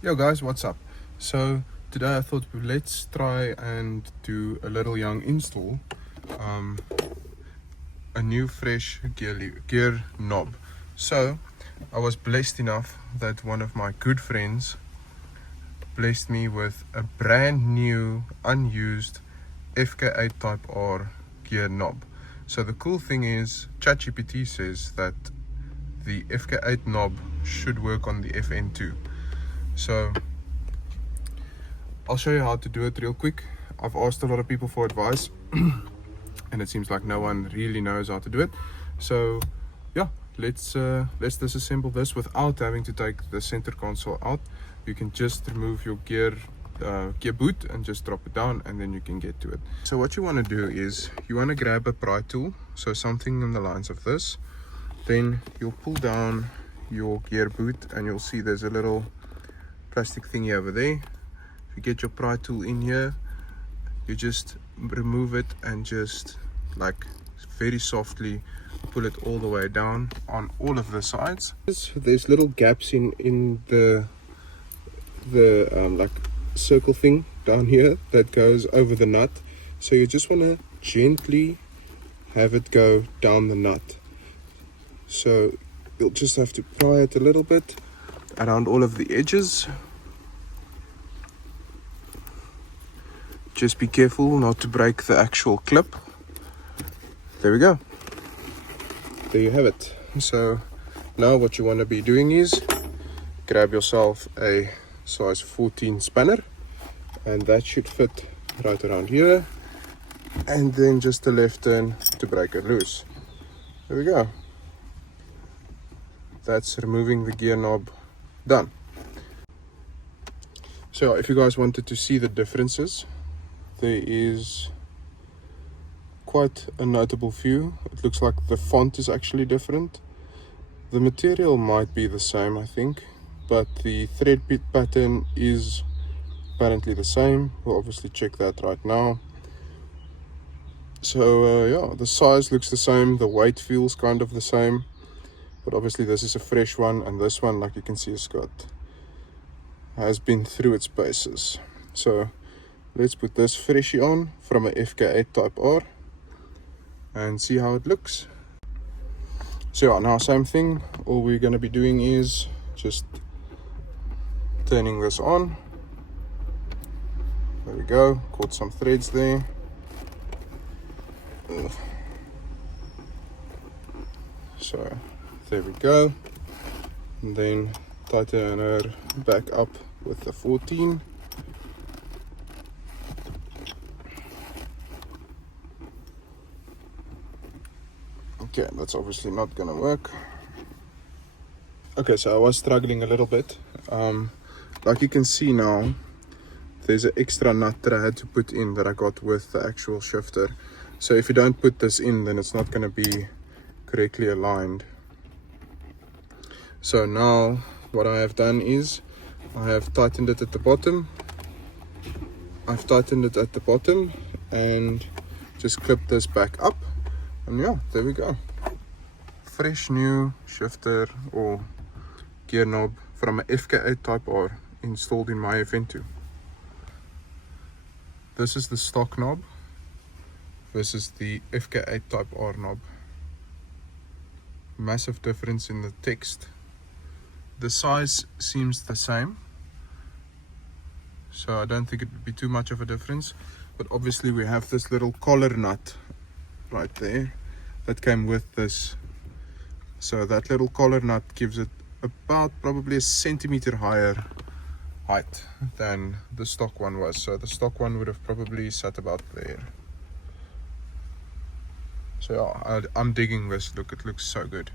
Yo guys, what's up? So today I thought let's try and do a little young install, a new fresh gear knob. So I was blessed enough that one of my good friends blessed me with a brand new unused FK8 Type R gear knob. So the cool thing is ChatGPT says that the FK8 knob should work on the FN2. So I'll show you how to do it real quick. I've asked a lot of people for advice and it seems like no one really knows how to do it. So yeah, let's disassemble this without having to take the center console out. You can just remove your gear boot and just drop it down, and then you can get to it. So what you want to do is you want to grab a pry tool, so something in the lines of this. Then you'll pull down your gear boot and you'll see there's a little plastic thingy over there. If you get your pry tool in here, you just remove it and just like very softly pull it all the way down on all of the sides. There's little gaps in the like circle thing down here that goes over the nut, so you just want to gently have it go down the nut. So you'll just have to pry it a little bit around all of the edges. Just be careful not to break the actual clip. There we go. There you have it. So now what you want to be doing is grab yourself a size 14 spanner, and that should fit right around here, and then just a left turn to break it loose. There we go. That's removing the gear knob done. So if you guys wanted to see the differences, there is quite a notable few. It looks like the font is actually different. The material might be the same, I think, but the thread bit pattern is apparently the same. We'll obviously check that right now. So yeah, the size looks the same, the weight feels kind of the same, but obviously this is a fresh one, and this one, like you can see, has been through its paces. So let's put this freshie on from a FK8 Type R and see how it looks. So yeah, now same thing. All we're going to be doing is just turning this on. There we go, caught some threads there. Ugh. So there we go, and then tighten her back up with the 14. Okay, that's obviously not gonna work. Okay, so I was struggling a little bit. Like you can see now, there's an extra nut that I had to put in that I got with the actual shifter. So if you don't put this in, then it's not gonna be correctly aligned. So now what I have done is I have tightened it at the bottom. I've tightened it at the bottom and just clipped this back up, and yeah, there we go. Fresh new shifter or gear knob from an FK8 Type R installed in my FN2. This is the stock knob. This is the FK8 Type R knob. Massive difference in the text. The size seems the same, so I don't think it would be too much of a difference, but obviously we have this little collar nut right there that came with this. So that little collar nut gives it about probably a centimeter higher height than the stock one was. So the stock one would have probably sat about there. So yeah, I'm digging this. Look, it looks so good.